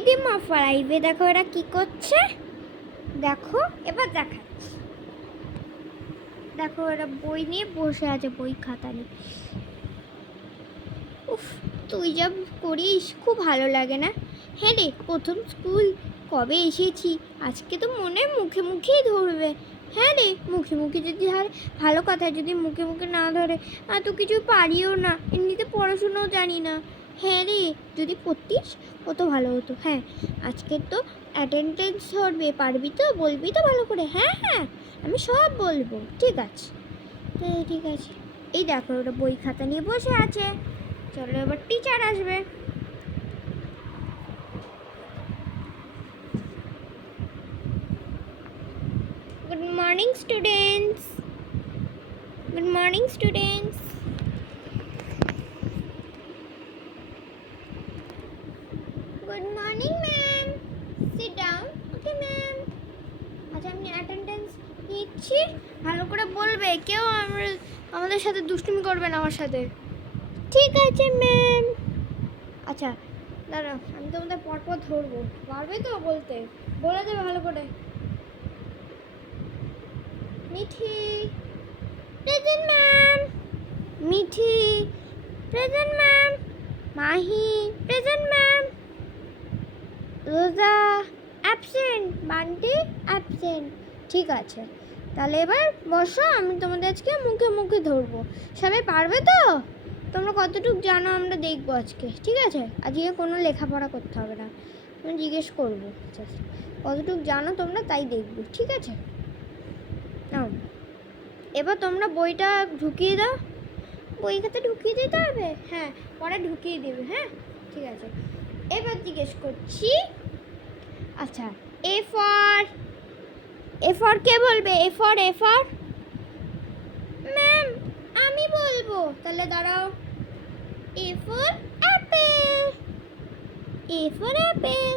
দিদিমা ফাইভে দেখো এরা কি করছে, দেখো এবার দেখাচ্ছি। দেখো এরা বই নিয়ে বসে আছে, বই খাতা নিয়ে। উফ, তুই যা করিস খুব ভালো লাগে না? হ্যাঁ রে, প্রথম স্কুল কবে এসেছি, আজকে তো মনে মুখে মুখেই ধরবে। হ্যাঁ রে, মুখে মুখে যদি ধরে ভালো কথা, যদি মুখে মুখে না ধরে এত কিছু পারিও না, এমনিতে পড়াশুনোও জানি না। হ্যাঁ রে, যদি পড়তিস কত ভালো হতো। হ্যাঁ, আজকে তো অ্যাটেন্ডেন্স ধরবে, পারবি তো, বলবি তো ভালো করে? হ্যাঁ হ্যাঁ, আমি সব বলবো, ঠিক আছে। ঠিক আছে। এই দেখো ওরা বই খাতা নিয়ে বসে আছে, চলো এবার টিচার আসবে। Good morning students, good morning students. Good morning ma'am, sit down. Okay ma'am. আচ্ছা, আমি অ্যাটেন্ডেন্স নিচ্ছি, ভালো করে বলবে, কেউ আমাদের সাথে দুষ্টুমি করবে না আমার সাথে। ঠিক আছে ম্যাম। আচ্ছা দাঁড়াও, আমি তোমাদের পরপর ধরবো, পারবে তো বলতে? বলে দেবে ভালো করে। Mithi present ma'am, Mithi present ma'am, Mahi present ma'am, রোজা অ্যাবসেন্ট, বান্টি অ্যাবসেন্ট। ঠিক আছে, তাহলে এবার বসো, আমি তোমাদের আজকে মুখে মুখে ধরবো। সবাই পারবে তো? তোমরা কতটুকু জানো আমরা দেখবো আজকে, ঠিক আছে? আজকে কোনো লেখাপড়া করতে হবে না, আমি জিজ্ঞেস করবো কতটুকু জানো তোমরা, তাই দেখবো, ঠিক আছে? নাও, এবার তোমরা বইটা ঢুকিয়ে দাও। বই খাতা ঢুকিয়ে দিতে হবে? হ্যাঁ, পরে ঢুকিয়ে দেবে। হ্যাঁ ঠিক আছে, এবার জিজ্ঞেস করছি। আচ্ছা, এ ফর কে বলবে? এ ফর ম্যাম, আমি বলবো। তাহলে দাঁড়াও। A for Apple, A for Apple.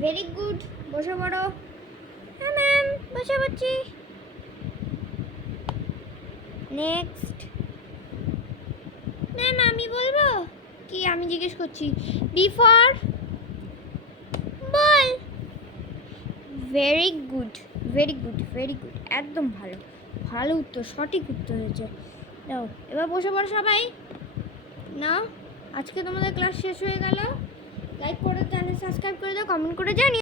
Very good, বসে পড়ো। হ্যাঁ ম্যাম, বসে পড়ছি। নেক্সট। ম্যাম আমি বলবো কি? আমি জিজ্ঞেস করছি। B for ball. Very good, very good, very good, একদম ভালো, ভালো উত্তর, সঠিক উত্তর হয়েছে। নাও এবার বসে পড়ো সবাই। না, আজকে তোমাদের ক্লাস শেষ হয়ে গেল। লাইক করে চ্যানেল সাবস্ক্রাইব করে দাও, কমেন্ট করে জানিও।